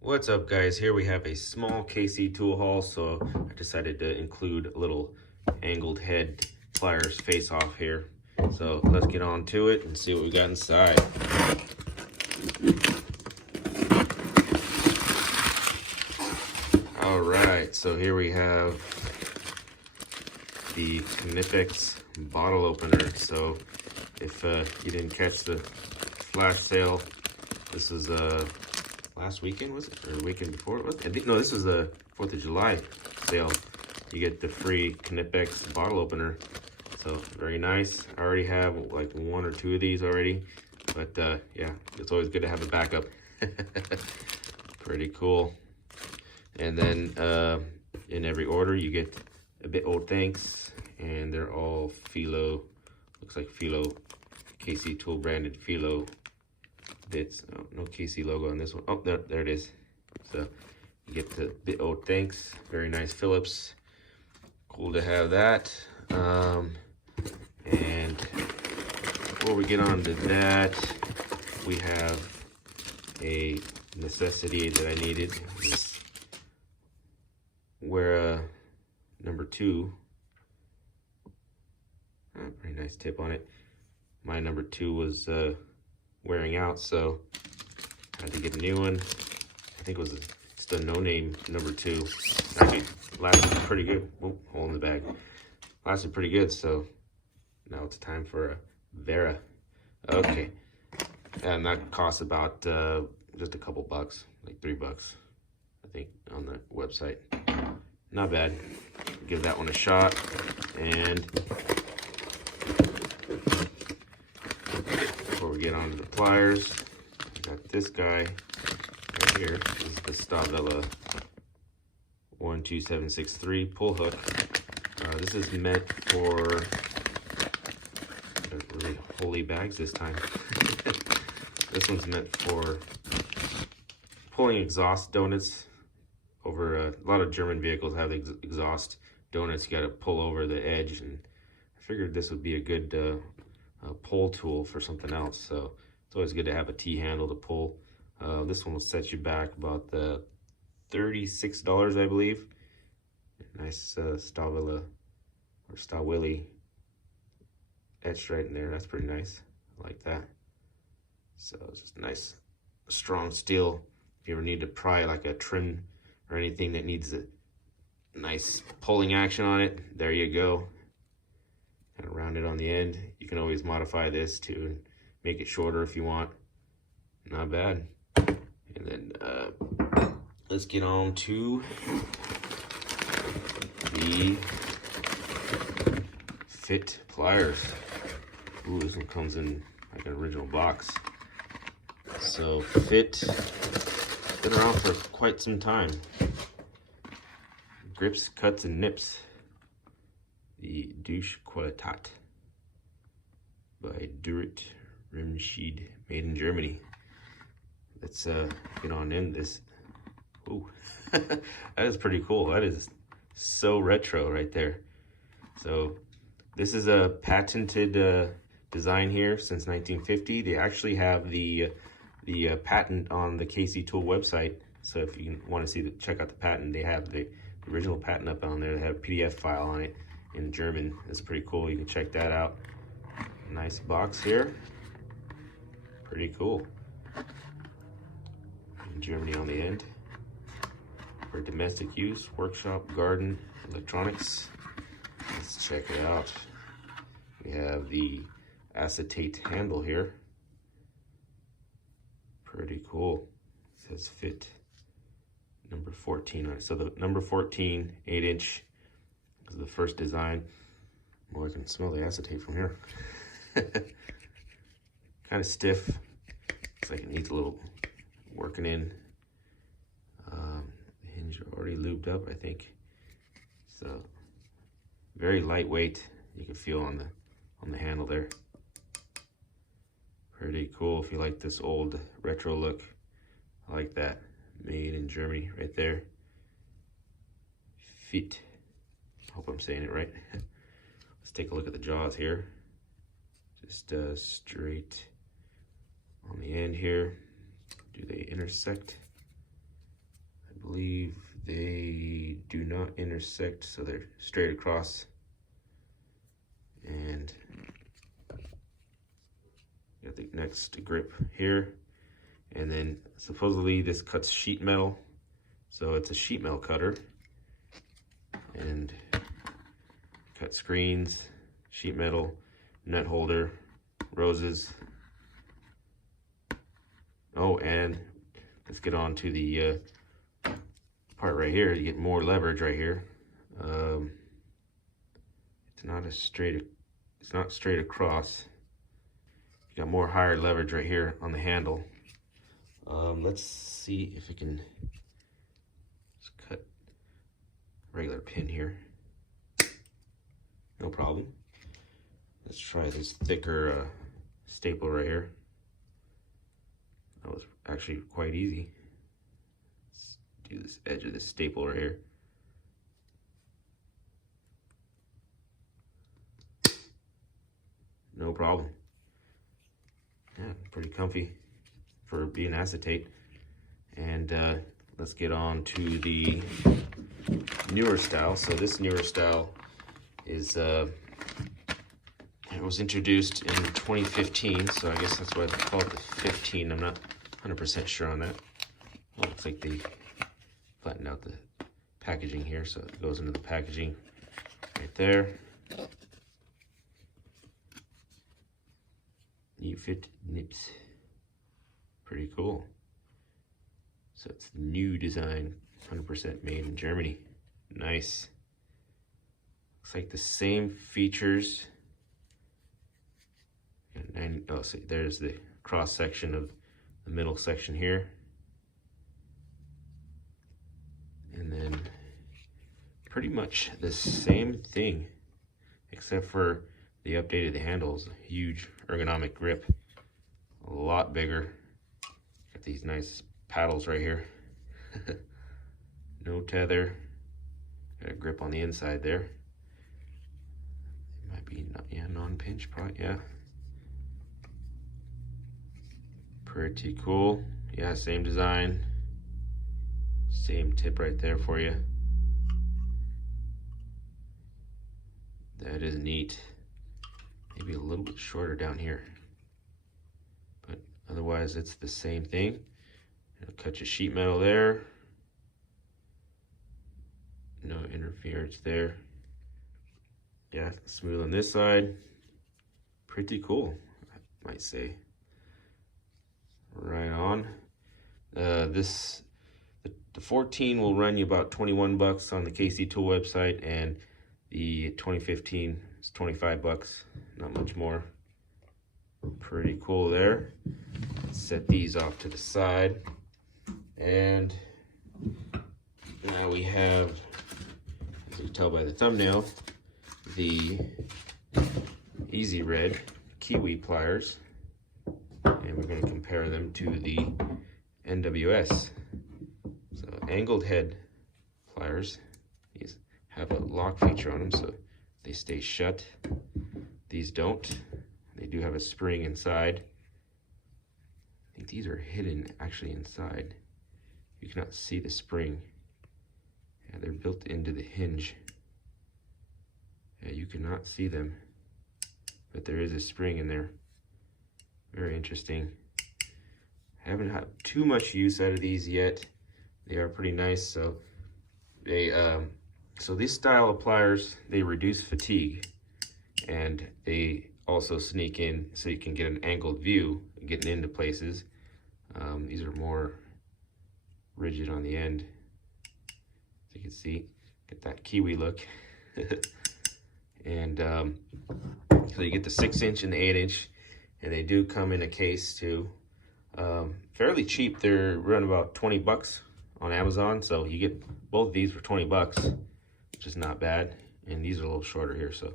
What's up, guys? Here we have a small KC tool haul, so I decided to include a little angled head pliers face off here. So let's get on to it and see what we got inside. All right, so here we have the Knipex bottle opener. So if you didn't catch the flash sale, this is last weekend, was it? Or the weekend before? No, this is the 4th of July sale. You get the free Knipex bottle opener. So very nice. I already have like 1 or 2 of these already. But yeah, it's always good to have a backup. Pretty cool. And then in every order you get a bit old thanks. And they're all Filo, looks like Filo, KC tool branded Filo bits. Oh, no KC logo on this one. Oh, there it is. So you get the bit old thanks. Very nice Phillips. Cool to have that. And before we get on to that, we have a necessity that I needed. This Wera number 2. Pretty nice tip on it. My number 2 was wearing out, so I had to get a new one. I think it was just a no-name number 2. Actually lasted pretty good. Oh, hole in the bag. Lasted pretty good, so now it's time for a Wera. Okay, and that costs about just a couple bucks, like $3, I think, on the website. Not bad. Give that one a shot. And before we get on to the pliers, I got this guy right here. This is the Stavella 12763 pull hook. This is meant for really holy bags this time. This one's meant for pulling exhaust donuts over a lot of German vehicles have exhaust donuts. You got to pull over the edge, and I figured this would be a good pull tool for something else. So it's always good to have a T-handle to pull. This one will set you back about $36, I believe. Nice Stavella or Stawilli etched right in there. That's pretty nice. I like that. So it's just nice, strong steel. If you ever need to pry like a trim or anything that needs a nice pulling action on it, there you go. Kind of round it on the end. You can always modify this to make it shorter if you want. Not bad. And then let's get on to the Fit pliers. Ooh, this one comes in like an original box. So Fit, been around for quite some time. Grips, cuts, and nips. The Douche Qualitat by Durit Remscheid, made in Germany. Let's get on in this. Ooh, that is pretty cool. That is so retro right there. So this is a patented design here since 1950. They actually have the patent on the KC Tool website. So if you want to see check out the patent, they have the original patent up on there. They have a PDF file on it in German. It's pretty cool. You can check that out. Nice box here. Pretty cool. In Germany on the end. For domestic use, workshop, garden, electronics. Let's check it out. We have the acetate handle here. Pretty cool. It says Fit number 14 on it. So the number 14, 8-inch is the first design. Oh, I can smell the acetate from here. Kind of stiff. Looks like it needs a little working in. The hinge already lubed up, I think. So very lightweight. You can feel on the handle there. Pretty cool if you like this old retro look. I like that. Made in Germany right there. Fit. Hope I'm saying it right. Let's take a look at the jaws here. Just straight on the end here. Do they intersect? believe they do not intersect, so they're straight across. And got the next grip here. And then supposedly this cuts sheet metal. So it's a sheet metal cutter. And cut screens, sheet metal, nut holder, roses. Oh, and let's get on to the part right here. You get more leverage right here. It's not straight across. You got more higher leverage right here on the handle. Let's see if we can just cut a regular pin here. No problem. Let's try this thicker staple right here. That was actually quite easy. Let's do this edge of this staple right here. No problem. Yeah, pretty comfy for being acetate. And let's get on to the newer style. So this newer style is it was introduced in 2015, so I guess that's why they call it the 15. I'm not 100% sure on that. Well, looks like they flattened out the packaging here, so it goes into the packaging right there. New fit nips. Pretty cool. So it's the new design, 100% made in Germany. Nice. Looks like the same features. Oh, see, there's the cross section of the middle section here. And then pretty much the same thing, except for they updated the handles. Huge ergonomic grip, a lot bigger. Got these nice paddles right here. No tether. Got a grip on the inside there. It might be non-pinch, probably, yeah. Pretty cool. Yeah, same design. Same tip right there for you. That is neat. Maybe a little bit shorter down here. But otherwise it's the same thing. It'll cut your sheet metal there. No interference there. Yeah, smooth on this side. Pretty cool, I might say. Right on. The 14 will run you about 21 bucks on the KC Tool website, and the 2015 is 25 bucks, not much more. Pretty cool there. Let's set these off to the side. And now we have, as you can tell by the thumbnail, the EZRED Kiwi pliers. And we're going to compare them to the NWS. So angled head pliers. These have a lock feature on them, so they stay shut. These don't. They do have a spring inside. I think these are hidden actually inside. You cannot see the spring. Yeah, they're built into the hinge. Yeah, you cannot see them, but there is a spring in there. Very interesting. Haven't had too much use out of these yet. They are pretty nice. So they so this style of pliers, they reduce fatigue, and they also sneak in so you can get an angled view getting into places. These are more rigid on the end, as you can see. Get that kiwi look. And so you get the 6-inch and the 8-inch. And they do come in a case too. Fairly cheap. They're run about 20 bucks on Amazon. So you get both of these for 20 bucks, which is not bad. And these are a little shorter here, so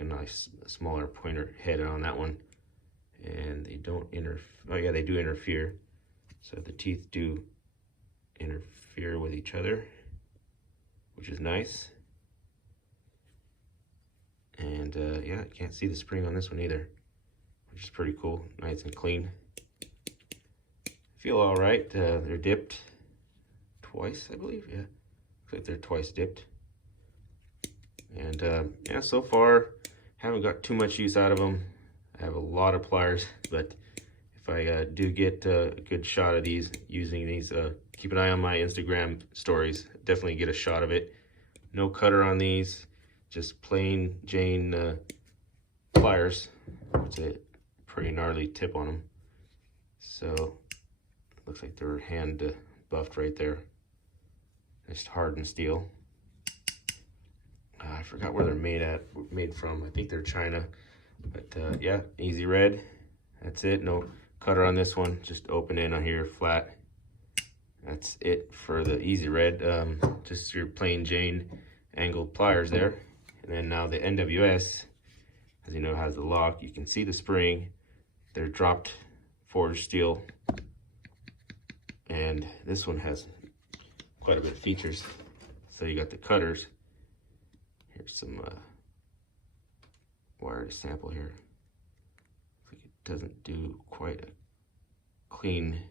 a nice smaller pointer head on that one. And they don't interfere. Oh yeah, they do interfere. So the teeth do interfere with each other, which is nice. And yeah, you can't see the spring on this one either, which is pretty cool. Nice and clean. Feel all right. They're dipped twice, I believe. Yeah, looks like they're twice dipped. And yeah, so far haven't got too much use out of them. I have a lot of pliers, but if I do get a good shot of these, using these, keep an eye on my Instagram stories. Definitely get a shot of it. No cutter on these, just plain Jane pliers. It's a pretty gnarly tip on them. So looks like they're hand buffed right there. Just hardened steel. I forgot where they're made from. I think they're China. But yeah, EZRED. That's it. No cutter on this one. Just open in on here flat. That's it for the EZRED. Just your plain Jane angled pliers there. And then now the NWS, as you know, has the lock. You can see the spring. They're dropped forged steel. And this one has quite a bit of features. So you got the cutters. Here's some wire to sample here. Looks like it doesn't do quite a clean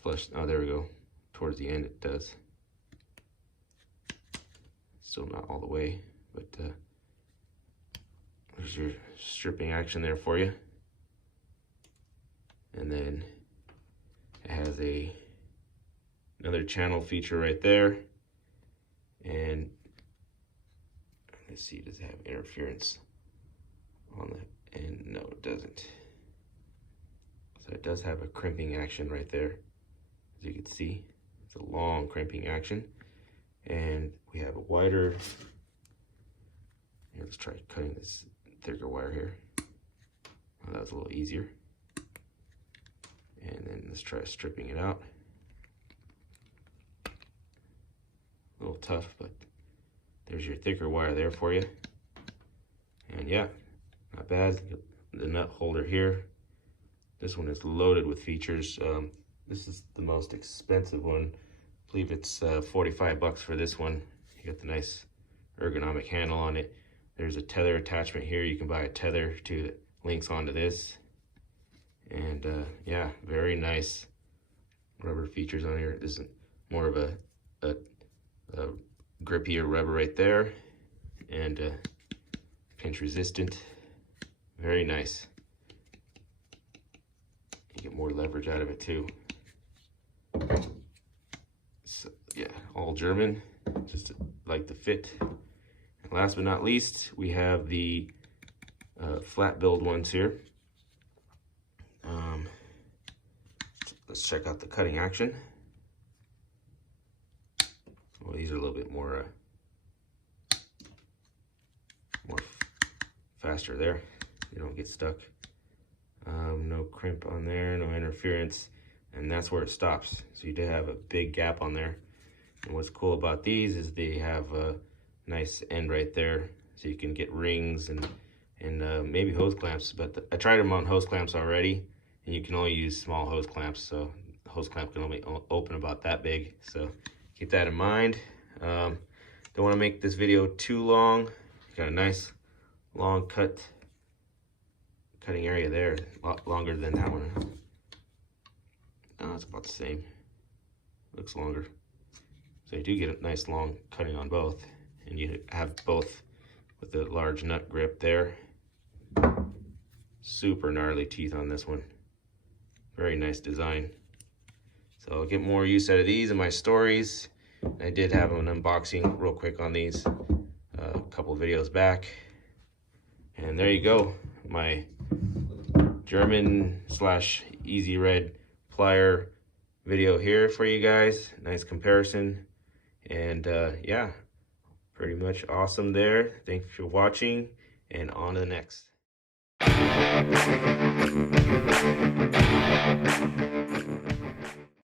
flush. Oh, there we go. Towards the end it does. Still not all the way, but there's your stripping action there for you. And then it has another channel feature right there. And let's see, does it have interference on the end? No, it doesn't. So it does have a crimping action right there. As you can see, it's a long crimping action. And we have a wider, here, let's try cutting this thicker wire here. Oh, that was a little easier. And then let's try stripping it out. A little tough, but there's your thicker wire there for you. And yeah, not bad. The nut holder here. This one is loaded with features. This is the most expensive one. I believe it's 45 bucks for this one. You got the nice ergonomic handle on it. There's a tether attachment here. You can buy a tether to links onto this. And yeah, very nice rubber features on here. This is more of a grippier rubber right there, and pinch resistant. Very nice. You get more leverage out of it too. So yeah, all German, just like the fit. And last but not least, we have the flat build ones here. Let's check out the cutting action. Well, these are a little bit more faster there. You don't get stuck. No crimp on there, no interference, and that's where it stops. So you do have a big gap on there. And what's cool about these is they have a nice end right there, so you can get rings and maybe hose clamps. But I tried them on hose clamps already, and you can only use small hose clamps. So the hose clamp can only open about that big. So keep that in mind. Don't want to make this video too long. Got a nice long cutting area there, a lot longer than that one. Oh, it's about the same. Looks longer. So you do get a nice long cutting on both, and you have both with the large nut grip there. Super gnarly teeth on this one. Very nice design. So I'll get more use out of these in my stories. I did have an unboxing real quick on these a couple videos back. And there you go, my German / EZRED plier video here for you guys. Nice comparison. And yeah, pretty much awesome there. Thanks for watching, and on to the next.